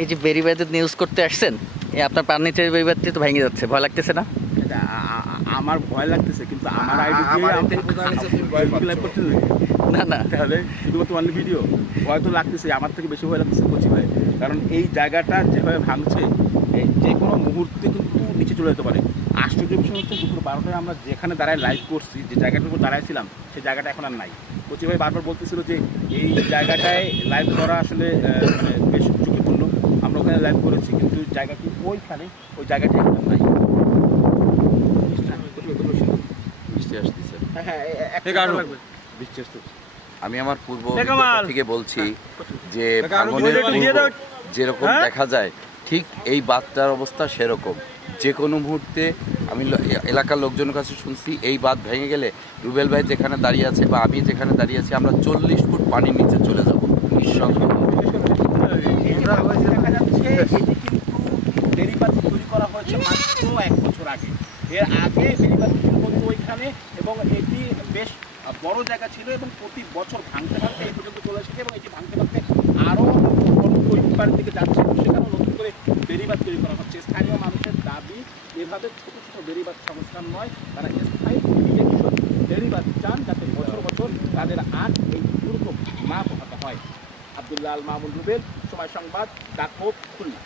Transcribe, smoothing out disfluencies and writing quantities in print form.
এই যে বেড়িবাঁধের নিউজ করতে আসছেন, এই আপনার পার নিচে বেড়িবাঁধটি তো ভেঙে যাচ্ছে, ভয় লাগতেছে না? এটা আমার ভয় লাগতেছে, কিন্তু আমার আইডি লাইভ করতে না না, তাহলে শুধুমাত্র অনলি ভিডিও। ভয় তো লাগতেছে, আমার থেকে বেশি ভয় লাগতেছে কচি ভাই। কারণ এই জায়গাটা যেভাবে ভাঙছে, যে কোনো মুহূর্তে কিন্তু নিচে চলে যেতে পারে। আশ্চর্য বিষয় হচ্ছে, দুপুর 12টায় আমরা যেখানে দাঁড়ায় লাইভ করছি, যে জায়গাটার উপর দাঁড়াইছিলাম, সেই জায়গাটা এখন আর নাই। কচি ভাই বারবার বলতেছিল যে এই জায়গাটায় লাইভ করা আসলে মানে বেশ ঝুঁকিপূর্ণ। আমরা ওখানে লাইভ করেছি, কিন্তু জায়গাটি ওইখানে, ওই জায়গাটা এখন আর নাই। বৃষ্টি আসতেছে। হ্যাঁ, বৃষ্টি আসতেছে। আমি আমার পূর্ব কামাল থেকে বলছি যে কারণ ভাঙনের দিয়ে দাও। পূর্ব যেরকম হ্যাঁ? দেখা যায় ঠিক এই বাঁধটার অবস্থা সেরকম। যে কোনো মুহূর্তে আমি এলাকার লোকজনের কাছে শুনছি এই বাঁধ ভেঙে গেলে রুবেল ভাই যেখানে দাঁড়িয়ে আছে বা আমি যেখানে দাঁড়িয়ে আছি আমরা 40 ফুট পানির নিচে চলে যাব নিঃসন্দেহে। দেখা যাচ্ছে এটি কিন্তু বেড়িবাঁধ তৈরি করা হয়েছে মাত্র 1 বছর আগে। এর আগে বেড়িবাঁধ তৈরি হতো ওইখানে, এবং এটি বেশ বড় জায়গা ছিল, এবং প্রতি বছর ভাঙতে ভাঙতে এই পর্যন্ত চলে এসেছে, এবং এটি ভাঙতে ভাঙতে আরও ওই পাড়ের দিকে যাচ্ছে। সেখানেও নতুন করে বেড়িবাঁধ তৈরি করা হচ্ছে। স্থানীয় মানুষের দাবি, এভাবে ছোটো ছোটো বেড়িবাঁধ সংস্কার নয়, তারা স্থায়ী বেড়িবাঁধ চান, যাতে বছর বছর তাদের আর এই দুর্ভোগ না পোহাতে হয়। আব্দুল্লাহ আল মামুন রুবেল, সময় সংবাদ, ডাকঘর, খুলনা।